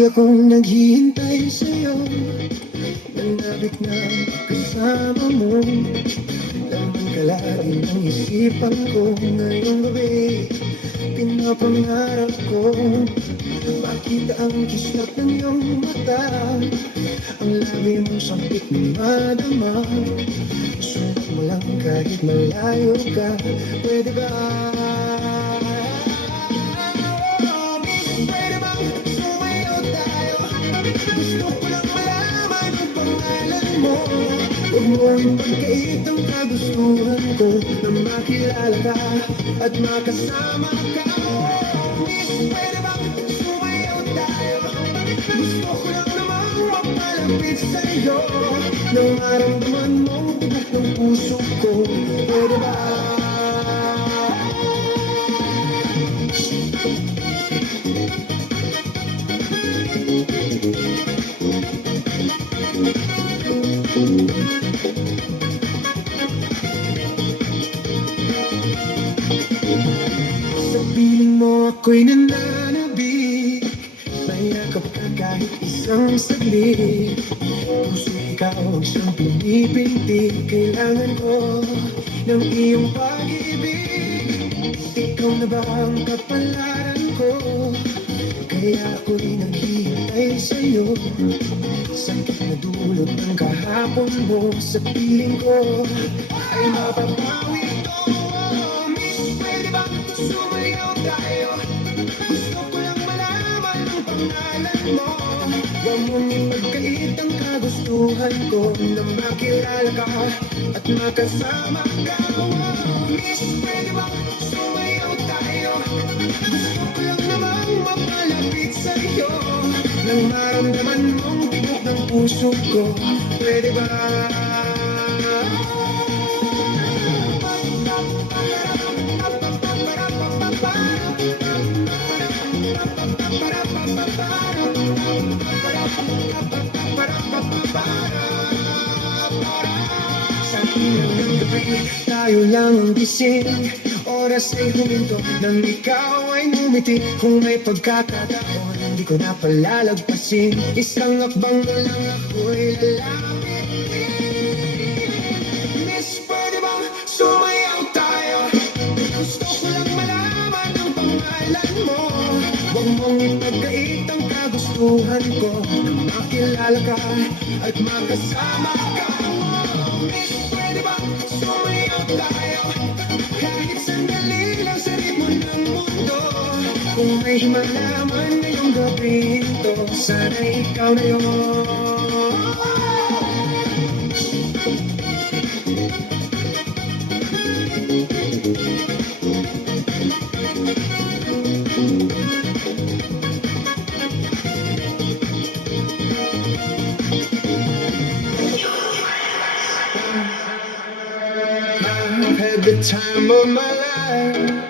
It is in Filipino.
Lagi akong naghihintay sa'yo, nanabik na kasama mo. Laman ka lagi ng isipan ko. Ngayong gabi, pinapangarap ko makita ang kislap ng iyong mata, ang labi mong sakit na madama. Sulat mo lang kahit malayo ka, pwede ba? Pwede bang sumayaw tayo? Gusto ko lang malaman ang pangalan mo. Huwag mo ipagkait ang kagustuhan ko na makilala ka at makasama ka. Pwede bang sumayaw tayo? Gusto ko lang namang mapalapit sa'yo, nang maramdaman mong tibok ng puso ko. Pwede ba? Sa piling mo ako'y nananabik, mayakap ka kahit isang saglit. Puso ikaw ang siyang pinipintig, kailangan ko ng iyong pag-ibig. Ikaw na ba ang kapalaran ko? Kaya ako'y naghihintay sa'yo. Sakit na dulot ng kahapon mo, sa piling ko ay mapapawi ito. Miss, pwede bang sumayaw tayo? Gusto ko lang malaman ang pangalan mo. Huwag mong ipagkait ang kagustuhan ko na makilala ka at makasama ka. Miss, pwede bang sumayaw tayo? Gusto ko lang namang mapalapit sa'yo, nang maramdaman mong tibok ng puso ko. Pwede ba? Sa ilaw ng gabi, tayo lang ang gising. Oras ay huminto nang ikaw ay ngumiti. Kung may pagkakataon, hindi ko na palalagpasin. Isang akbang na lang ako'y lalapit. Miss, pwede bang sumayaw tayo? Gusto ko lang malaman ang pangalan mo. Huwag mong ipagkait ang kagustuhan ko na makilala ka at makasama ka. Miss, pwede bang sumayaw tayo? Kahit sandali lang sa ritmo ng mundo. Kung may himala man ngayong gabi ito, sana ikaw na yun. I've had the time of my life.